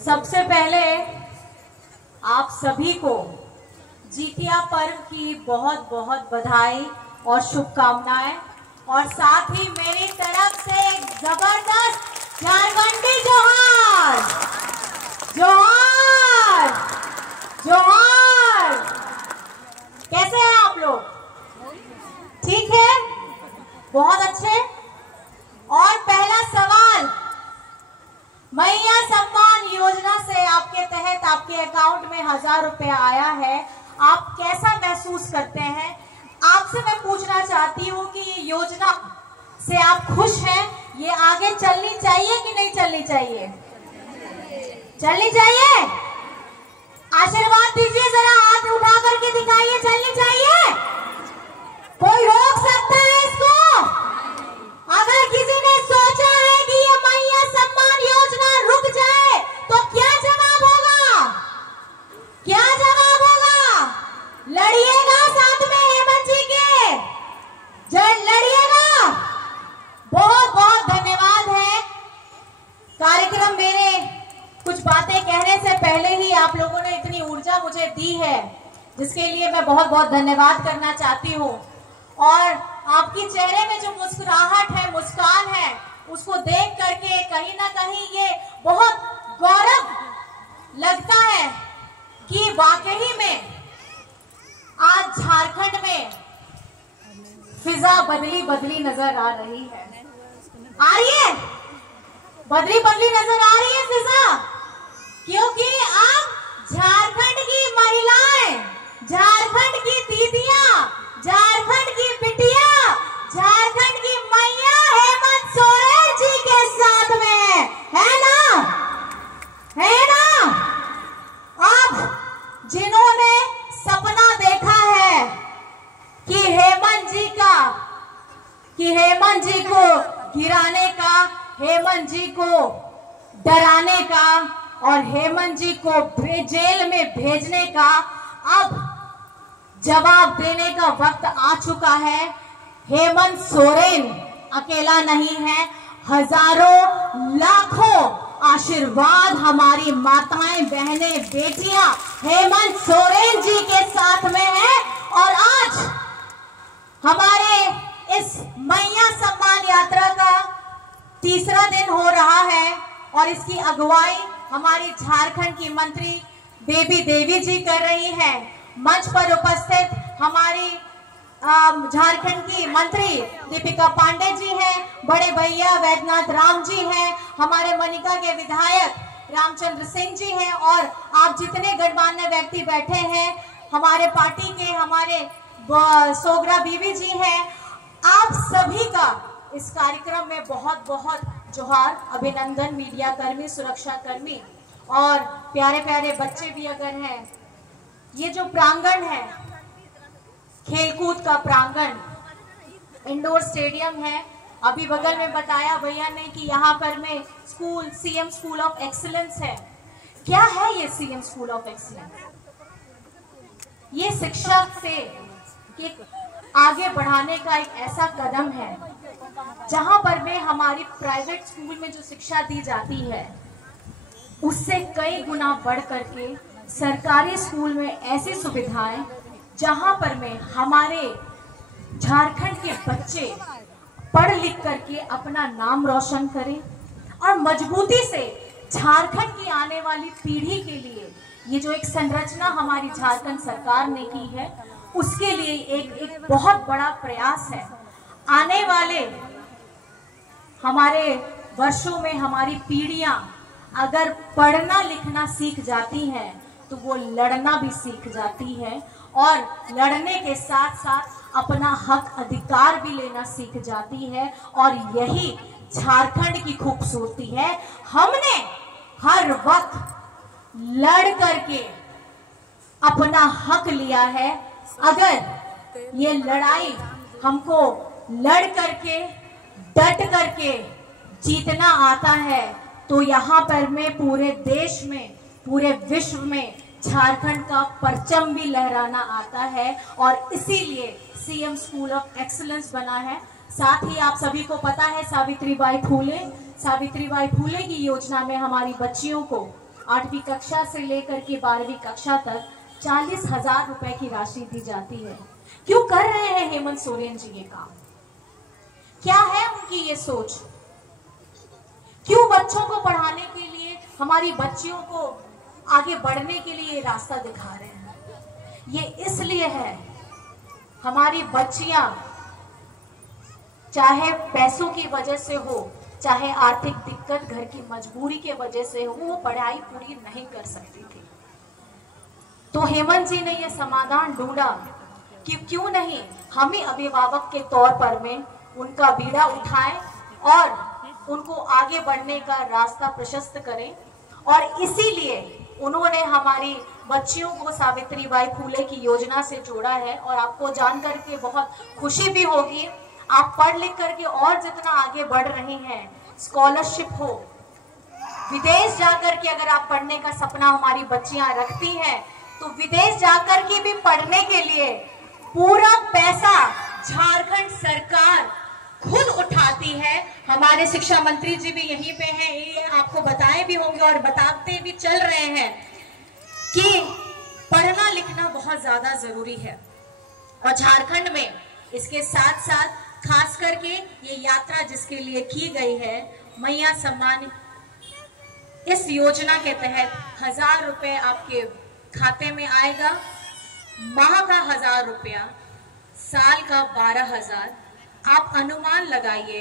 सबसे पहले आप सभी को जितिया पर्व की बहुत बहुत बधाई और शुभकामनाएं, और साथ ही मेरी तरफ से एक जबरदस्त झारखंडी जोहार जोहार जोहार। कैसे हैं आप लोग? ठीक है, बहुत अच्छे। और पहला सवाल, मैया सम्मान योजना से आपके तहत आपके अकाउंट में 1000 रुपया आया है, आप कैसा महसूस करते हैं? आपसे मैं पूछना चाहती हूँ कि ये योजना से आप खुश हैं? ये आगे चलनी चाहिए कि नहीं चलनी चाहिए? चलनी चाहिए। आशीर्वाद दीजिए, जरा हाथ उठा करके दिखाइए। चलनी चाहिए? कोई रोक सकता है इसको? अगर किसी ने सोचा है कि ये मैया सम्मान योजना रुक जाए तो क्या जवाब होगा? क्या जवाब होगा? लड़िएगा साथ में हेमंत जी के, जब लड़िएगा। बहुत बहुत धन्यवाद है। कार्यक्रम मेरे कुछ बातें कहने से पहले ही आप लोगों ने इतनी ऊर्जा मुझे दी है, जिसके लिए मैं बहुत बहुत धन्यवाद करना चाहती हूँ। और आपकी चेहरे में जो मुस्कुराहट है, मुस्कान है, उसको देख करके कहीं ना कहीं ये बहुत गौरव लगता है कि वाकई में आज झारखंड में फिजा बदली बदली नजर आ रही है। आ रही है? बदली बदली नजर आ रही है फिजा, क्योंकि अब झारखंड की महिलाएं, झारखंड की दीदियां, झारखंड की बिटिया, झारखंड की मैया हेमंत सोरेन जी के साथ में है ना? है ना? अब जिन्होंने सपना देखा है कि हेमंत जी को गिराने का, हेमंत जी को डराने का और हेमंत जी को जेल में भेजने का, अब जवाब देने का वक्त आ चुका है। हेमंत सोरेन अकेला नहीं है, हजारों लाखों आशीर्वाद हमारी माताएं, बहनें, बेटियां हेमंत सोरेन जी के साथ में है। और आज हमारे इस मैया सम्मान यात्रा का तीसरा दिन हो रहा है और इसकी अगुवाई हमारी झारखंड की मंत्री बेबी देवी जी कर रही है। मंच पर उपस्थित हमारी झारखंड की मंत्री दीपिका पांडे जी हैं, बड़े भैया वैद्यनाथ राम जी हैं, हमारे मनिका के विधायक रामचंद्र सिंह जी हैं, और आप जितने गणमान्य व्यक्ति बैठे हैं, हमारे पार्टी के हमारे सोगरा बीबी जी हैं। आप सभी का इस कार्यक्रम में बहुत बहुत जोहार, अभिनंदन। मीडिया कर्मी, सुरक्षा कर्मी और प्यारे प्यारे बच्चे भी अगर हैं। ये जो प्रांगण है, खेलकूद का प्रांगण, इंडोर स्टेडियम है। अभी बगल में बताया भैया ने कि यहाँ पर में school, CM school of excellence है। क्या है ये सीएम स्कूल ऑफ एक्सीलेंस? ये शिक्षा से आगे बढ़ाने का एक ऐसा कदम है जहां पर में हमारी प्राइवेट स्कूल में जो शिक्षा दी जाती है उससे कई गुना बढ़ करके सरकारी स्कूल में ऐसी सुविधाएं जहां पर में हमारे झारखंड के बच्चे पढ़ लिख करके अपना नाम रोशन करें और मजबूती से झारखंड की आने वाली पीढ़ी के लिए ये जो एक संरचना हमारी झारखंड सरकार ने की है, उसके लिए एक बहुत बड़ा प्रयास है। आने वाले हमारे वर्षों में हमारी पीढ़ियां अगर पढ़ना लिखना सीख जाती हैं तो वो लड़ना भी सीख जाती है, और लड़ने के साथ साथ अपना हक अधिकार भी लेना सीख जाती है। और यही झारखंड की खूबसूरती है। हमने हर वक्त लड़ करके अपना हक लिया है। अगर ये लड़ाई हमको लड़ करके, डट करके जीतना आता है तो यहाँ पर में पूरे देश में, पूरे विश्व में झारखंड का परचम भी लहराना आता है। और इसीलिए सीएम स्कूल ऑफ एक्सीलेंस बना है। साथ ही आप सभी को पता है सावित्रीबाई फूले की योजना में हमारी बच्चियों को 8वीं कक्षा से लेकर के 12वीं कक्षा तक 40,000 रुपए की राशि दी जाती है। क्यों कर रहे हैं हेमंत सोरेन जी ये काम? क्या है उनकी ये सोच? क्यों बच्चों को पढ़ाने के लिए, हमारी बच्चियों को आगे बढ़ने के लिए रास्ता दिखा रहे हैं? ये इसलिए है, हमारी बच्चियां चाहे पैसों की वजह से हो, चाहे आर्थिक दिक्कत, घर की मजबूरी के वजह से हो, वो पढ़ाई पूरी नहीं कर सकती थी। तो हेमंत जी ने ये समाधान ढूंढा कि क्यों नहीं हम ही अभिभावक के तौर पर में उनका बीड़ा उठाएं और उनको आगे बढ़ने का रास्ता प्रशस्त करें। और इसीलिए उन्होंने हमारी बच्चियों को सावित्रीबाई फूले की योजना से जोड़ा है। और आपको जानकर के बहुत खुशी भी होगी, आप पढ़ लिख करके और जितना आगे बढ़ रही हैं, स्कॉलरशिप हो, विदेश जाकर के अगर आप पढ़ने का सपना हमारी बच्चियां रखती हैं, तो विदेश जाकर के भी पढ़ने के लिए पूरा पैसा झारखंड सरकार खुद उठाती है। हमारे शिक्षा मंत्री जी भी यहीं पे हैं, ये आपको बताए भी होंगे और बताते भी चल रहे हैं कि पढ़ना लिखना बहुत ज्यादा जरूरी है। और झारखंड में इसके साथ साथ खास करके ये यात्रा जिसके लिए की गई है, मैया सम्मान, इस योजना के तहत 1000 रुपए आपके खाते में आएगा। माह का 1000 रुपया, साल का 12,000। आप अनुमान लगाइए